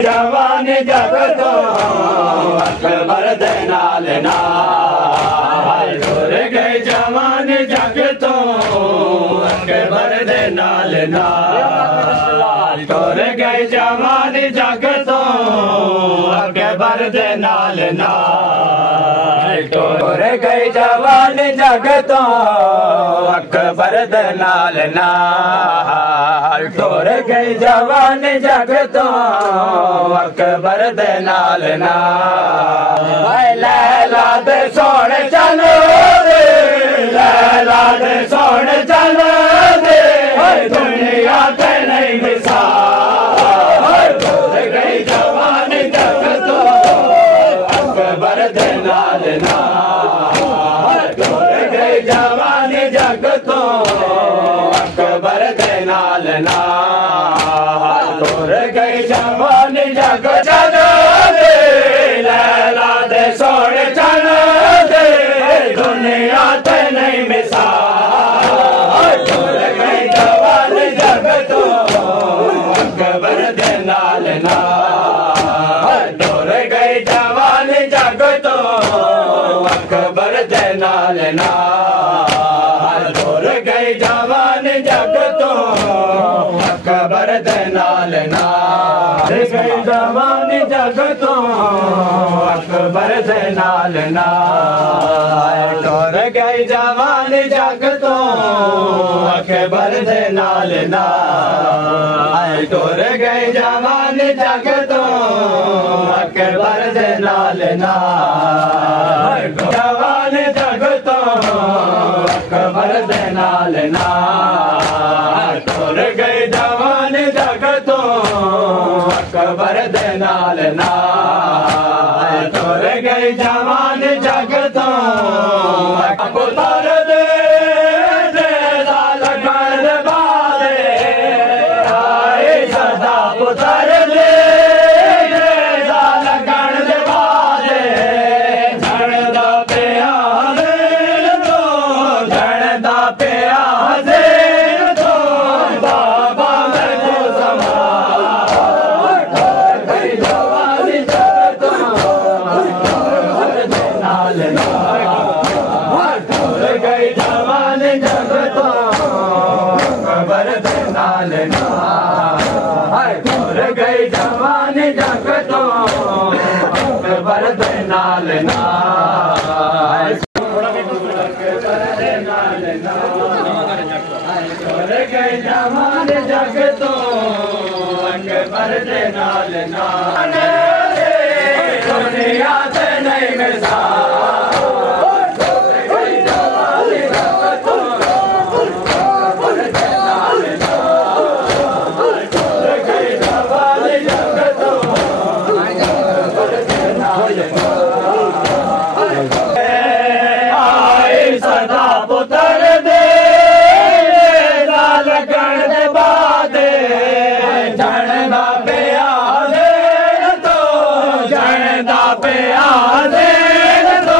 जवान जग तो अकबर दे नाल नाल टुर गए जवान जग तो अकबर दे नाल नाल टुर गए जवान जग तो अकबर दे नाल नाल टुर गए जवान जग तो अकबर दे नाल नाल टुर गए जवान जग तो अकबर दे नाल नाल लैला दे सोने चलो दे लैला दे सोने चलो दे दुनिया ते नहीं मिसाल टुर गई जवान जग तो अकबर दे नाल नाल टुर गई जवान जग तो अकबर दे नाल नाल टुर गई जवान जग चलो दे लैला दे सोने चलो दे दुनिया ते नहीं मिसाल टुर गई जवान जग तो अकबर दे नाल नाल टुर गई जवान जग तो अकबर दे नाल नाल टुर गई जवान जग तो अकबर दे नाल नाल गई जवान जग तो अकबर दे नाल नाल टुर गई जवान जग तो अकबर दे नाल नाल टुर गई जवान जग तो अकबर दे नाल नाल जवान जग तो अकबर दे नाल नाल टुर गई जवान जग तो अकबर दे नाल नाल टुर गई जवान जग तो पुत्र दे लगन बाले आए सदा पुत्र दे लगन बाले झड़दा पिया तो झड़दा पिया तो बाबा मैं को संभाल गई जवान जग तो अकबर दे नाल नाल टुर गई जवान जग तो अकबर दे नाल नाल टुर गई जवान जग तो अकबर दे नाल नाल टुर गई जवान जग तो अकबर दे नाल नाल दुनिया से नहीं मिसाल सदा पुत्र दे लगन दे बादे झड़दा पिया दे तो झड़दा पिया दे तो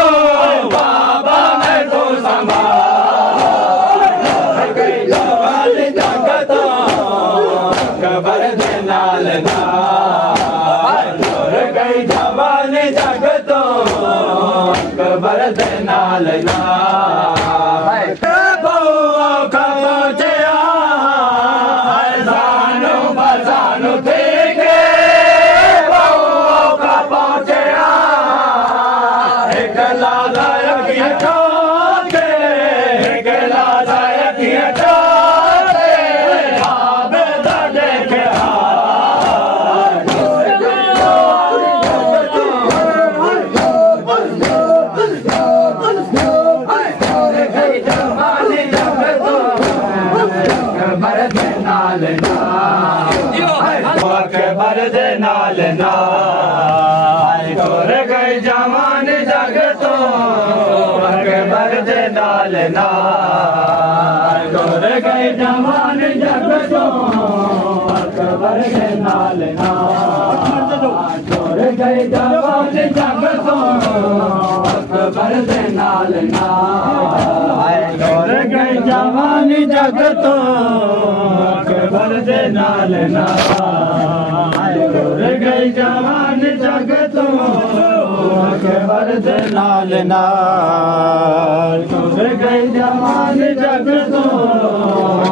बाबा मैं को संभाल गई जवान जग तो अकबर दे नाल नाल टुर गई जवान जग तो अकबर दे नाल नाल सानू बसानू ठीक पहुंचया एक लादा अखियां ठोके एक लादा अखियां ठोके आबे दा देखे अकबर दे नाल नाल टुर गई जवान जग तो अकबर दे नाल नाल टुर गई जवान जग तो अकबर दे नाल नाल टुर गई जवान जग तो अकबर दे नाल नाल टुर गई जवानी जग तो अकबर दे नाल नाल टुर गई जवानी जग तो अकबर दे नाल नाल टुर गई जवानी जग तो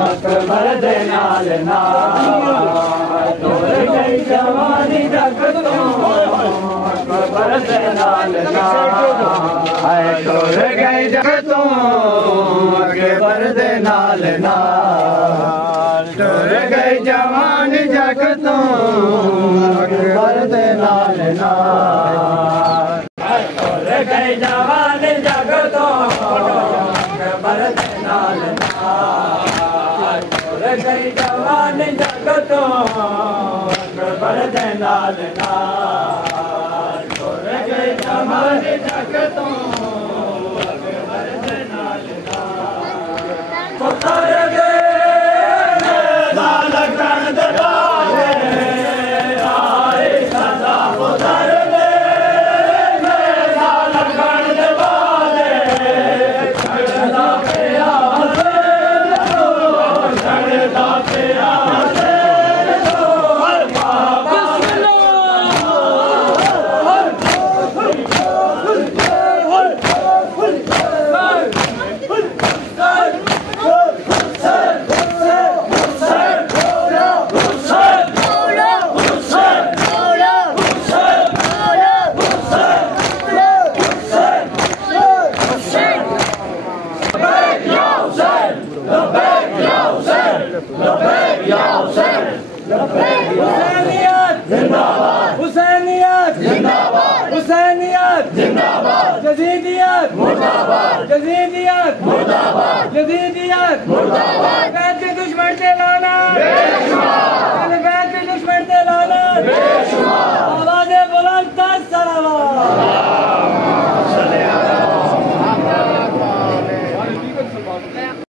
अकबर दे नाल नाल टुर गई जवानी जग तो अकबर दे नाल नाल टुर गई जग तो अकबर दे नाल नाल टुर गई जवानी जग तो अकबर दे नाल नाल टुर गई जवानी जग तो अकबर दे नाल नाल टुर गई जवानी जग तो अकबर दे नाल नाल टुर गई जवानी जग तो अकबर दे नाल नाल पुत्र दे नाल कण दे बाजे आए सदा पुत्र दे नाल कण दे बाजे चढ़दा पिया चढ़दा पिया हुसैनियत जिंदाबाद हुसैनियत जिंदाबाद जदीदियत मुर्दाबाद जदीदियत मुर्दाबाद जदीदियत मुर्दाबाद बैत के दुश्मन से लाना बेशुमार बैत के दुश्मन से लाना बेशुमार आवाज़ें बुलंद कर सलावत